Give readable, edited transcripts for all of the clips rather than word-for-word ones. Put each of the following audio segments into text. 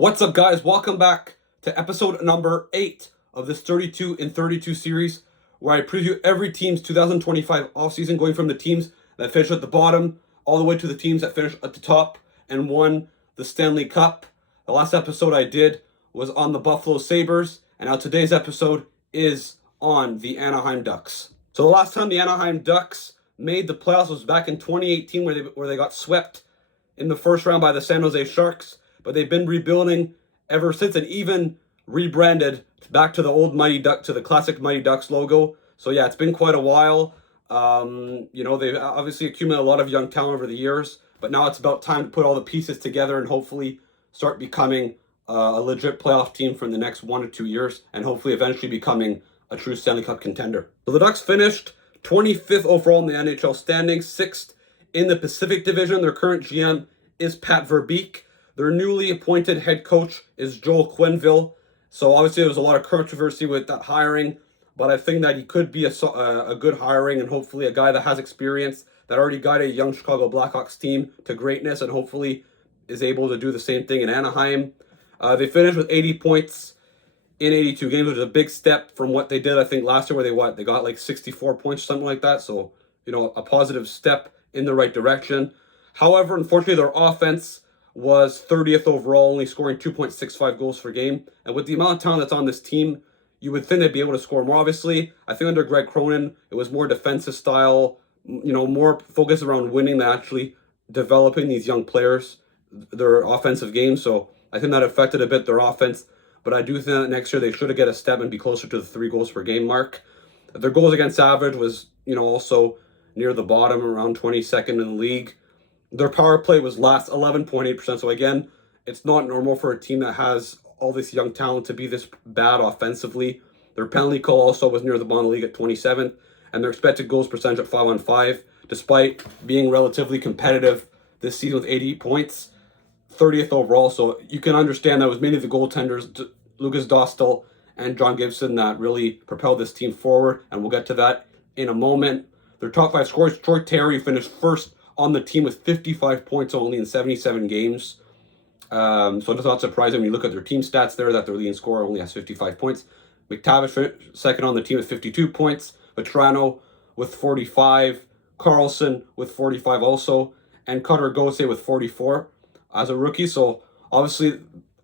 What's up, guys? Welcome back to episode number 8 of this 32 in 32 series, where I preview every team's 2025 offseason, going from the teams that finish at the bottom all the way to the teams that finish at the top and won the Stanley Cup. The last episode I did was on the Buffalo Sabres, and now today's episode is on the Anaheim Ducks. So the last time the Anaheim Ducks made the playoffs was back in 2018, where they got swept in the first round by the San Jose Sharks. But they've been rebuilding ever since, and even rebranded back to the old Mighty Duck, to the classic Mighty Ducks logo. So yeah, it's been quite a while. They've obviously accumulated a lot of young talent over the years, but now it's about time to put all the pieces together and hopefully start becoming a legit playoff team from the next 1 to 2 years, and hopefully eventually becoming a true Stanley Cup contender. So the Ducks finished 25th overall in the NHL standings, 6th in the Pacific Division. Their current GM is Pat Verbeek. Their newly appointed head coach is Joel Quenneville. So obviously there was a lot of controversy with that hiring, but I think that he could be a good hiring, and hopefully a guy that has experience, that already got a young Chicago Blackhawks team to greatness, and hopefully is able to do the same thing in Anaheim. They finished with 80 points in 82 games, which is a big step from what they did, I think, last year, where they got like 64 points or something like that. So, a positive step in the right direction. However, unfortunately, their offense was 30th overall, only scoring 2.65 goals per game. And with the amount of talent that's on this team, you would think they'd be able to score more. Obviously, I think under Greg Cronin, it was more defensive style, more focused around winning than actually developing these young players, their offensive game. So I think that affected a bit their offense. But I do think that next year they should get a step and be closer to the 3 goals per game mark. Their goals against average was, also near the bottom, around 22nd in the league. Their power play was last 11.8%. So again, it's not normal for a team that has all this young talent to be this bad offensively. Their penalty call also was near the bottom of the league at 27th. And their expected goals percentage at 5-on-5, despite being relatively competitive this season with 80 points, 30th overall. So you can understand that it was mainly the goaltenders, Lucas Dostal and John Gibson, that really propelled this team forward. And we'll get to that in a moment. Their top 5 scorers, Troy Terry finished first on the team with 55 points only in 77 games. So it's not surprising when you look at their team stats there that their leading scorer only has 55 points. McTavish second on the team with 52 points. Vetrano with 45. Carlson with 45 also. And Cutter Gauthier with 44 as a rookie. So obviously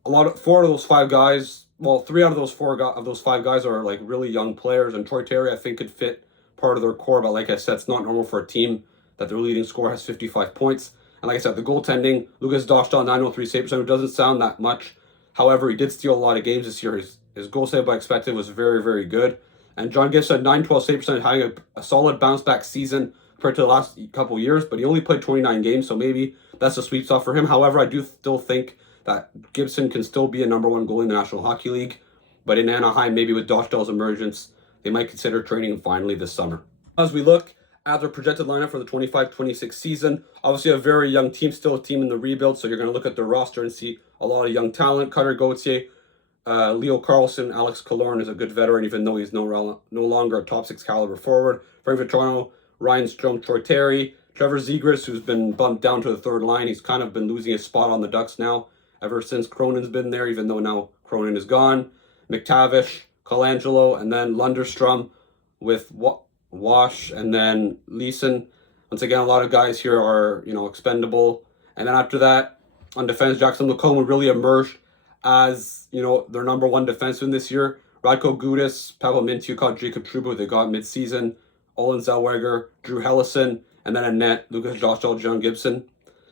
4 of those 5 guys, 3 out of those 5 guys are like really young players. And Troy Terry, I think, could fit part of their core. But like I said, it's not normal for a team that their leading scorer has 55 points. And like I said, the goaltending, Lucas Dostal, 903 save percentage, doesn't sound that much. However, he did steal a lot of games this year. His goal save by expected was very, very good. And John Gibson, 912 save percentage, having a solid bounce back season compared to the last couple years, but he only played 29 games, so maybe that's a sweet spot for him. However, I do still think that Gibson can still be a number 1 goalie in the National Hockey League. But in Anaheim, maybe with Dostal's emergence, they might consider trading him finally this summer. As we look at their projected lineup for the 25-26 season, obviously a very young team, still a team in the rebuild, so you're going to look at their roster and see a lot of young talent. Cutter Gauthier, Leo Carlson, Alex Killorn is a good veteran, even though he's no longer a top 6 caliber forward. Frank Vetrano, Ryan Strome, Troy Terry, Trevor Zegras, who's been bumped down to the 3rd line. He's kind of been losing his spot on the Ducks now ever since Cronin's been there, even though now Cronin is gone. McTavish, Colangelo, and then Lundestrom with Wash, and then Leeson. Once again, a lot of guys here are, expendable. And then after that, on defense, Jackson Lacombe really emerged as, their number 1 defenseman this year. Radko Gudas, Pavel Mintyukov, Jacob Trouba, they got midseason. Olin Zellweger, Drew Hellison, and then a net, Lucas Dostal, John Gibson.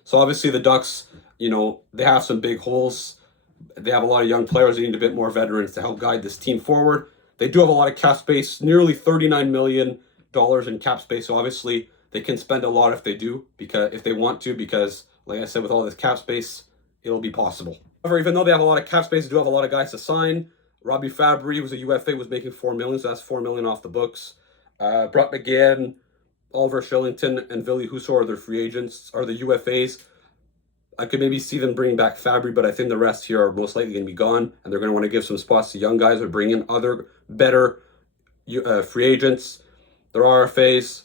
So obviously the Ducks, they have some big holes. They have a lot of young players. They need a bit more veterans to help guide this team forward. They do have a lot of cap space, nearly $39 million in cap space. So obviously they can spend a lot if they want to, because like I said, with all this cap space, it'll be possible. However, even though they have a lot of cap space, they do have a lot of guys to sign. Robbie Fabry, who's a UFA, was making $4 million, so that's $4 million off the books. Brett McGinn, Oliver Shillington, and Ville Husso are their free agents, are the UFAs. I could maybe see them bringing back Fabry, but I think the rest here are most likely going to be gone, and they're going to want to give some spots to young guys or bring in other better free agents. Their RFAs,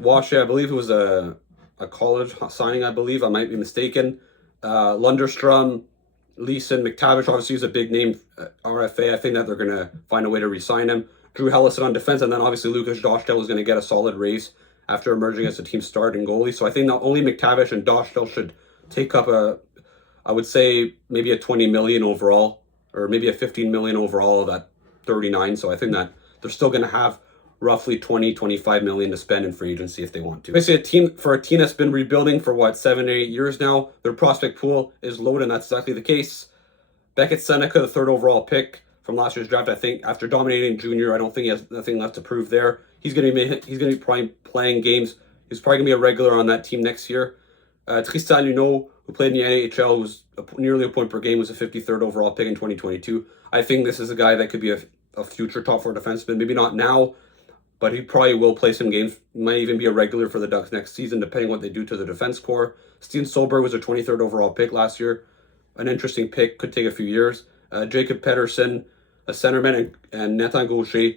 Wash, I believe it was a college signing, I believe. I might be mistaken. Lundestrom, Leeson, McTavish obviously is a big name RFA. I think that they're going to find a way to re-sign him. Drew Hellison on defense, and then obviously Lucas Dostal is going to get a solid raise after emerging as the team's starting goalie. So I think not only McTavish and Dostal should take up I would say maybe a 20 million overall, or maybe a 15 million overall of that 39. So I think that they're still going to have roughly 20-25 million to spend in free agency if they want to. Basically, a team that's been rebuilding for what, 7 or 8 years now, their prospect pool is loaded, and that's exactly the case. Beckett Seneca, the 3rd overall pick from last year's draft, I think after dominating junior, I don't think he has nothing left to prove there. He's going to be probably playing games. He's probably going to be a regular on that team next year. Tristan Luneau, who played in the NHL, who was nearly a point per game, was a 53rd overall pick in 2022. I think this is a guy that could be a future top 4 defenseman. Maybe not now, but he probably will play some games. He might even be a regular for the Ducks next season, depending on what they do to the defense core. Steven Solberg was a 23rd overall pick last year. An interesting pick, could take a few years. Jacob Pedersen, a centerman, and Nathan Gaucher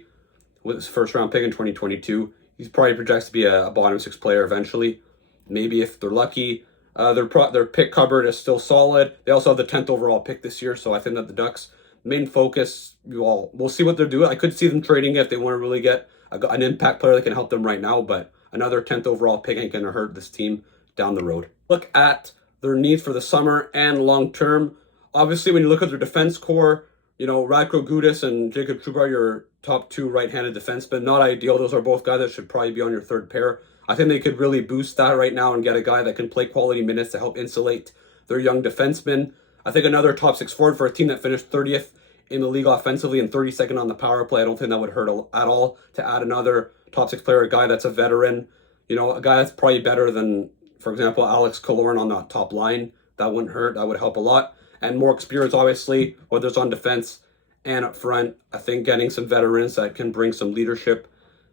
with his 1st-round pick in 2022. He's probably projects to be a bottom 6 player eventually. Maybe if they're lucky. Their pick cupboard is still solid. They also have the 10th overall pick this year, so I think that the Ducks' main focus, we'll see what they're doing. I could see them trading if they want to really get an impact player that can help them right now, but another 10th overall pick ain't going to hurt this team down the road. Look at their needs for the summer and long term. Obviously, when you look at their defense core, Radko Gudas and Jacob Trouba are your top 2 right-handed defensemen. Not ideal. Those are both guys that should probably be on your 3rd pair. I think they could really boost that right now and get a guy that can play quality minutes to help insulate their young defensemen. I think another top 6 forward for a team that finished 30th in the league offensively and 32nd on the power play. I don't think that would hurt at all to add another top 6 player, a guy that's a veteran, a guy that's probably better than, for example, Alex Killorn on that top line. That wouldn't hurt. That would help a lot. And more experience, obviously, whether it's on defense and up front. I think getting some veterans that can bring some leadership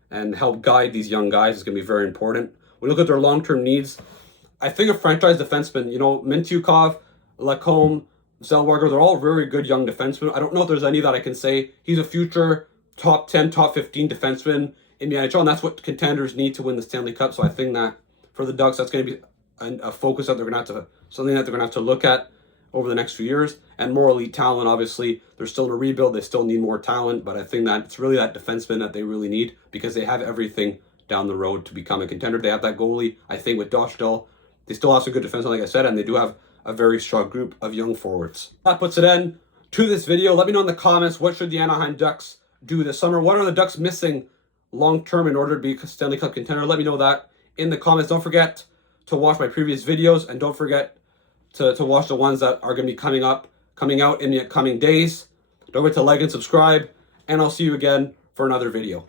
and help guide these young guys is going to be very important. When you look at their long-term needs, I think a franchise defenseman, Mintyukov, Lacombe, Zellweger, they're all very good young defensemen. I don't know if there's any that I can say he's a future top 10, top 15 defenseman in the NHL, and that's what contenders need to win the Stanley Cup. So I think that for the Ducks, that's going to be a focus that they're going to have to, something that they're going to have to look at over the next few years. And more elite talent, obviously. They're still in a rebuild. They still need more talent, but I think that it's really that defenseman that they really need because they have everything down the road to become a contender. They have that goalie, I think, with Dostal. They still have some good defensemen, like I said, and they do have a very strong group of young forwards. That puts it end to this video. Let me know in the comments, what should the Anaheim Ducks do this summer? What are the Ducks missing long-term in order to be a Stanley Cup contender? Let me know that in the comments. Don't forget to watch my previous videos, and don't forget to watch the ones that are going to be coming out in the coming days. Don't forget to like and subscribe, and I'll see you again for another video.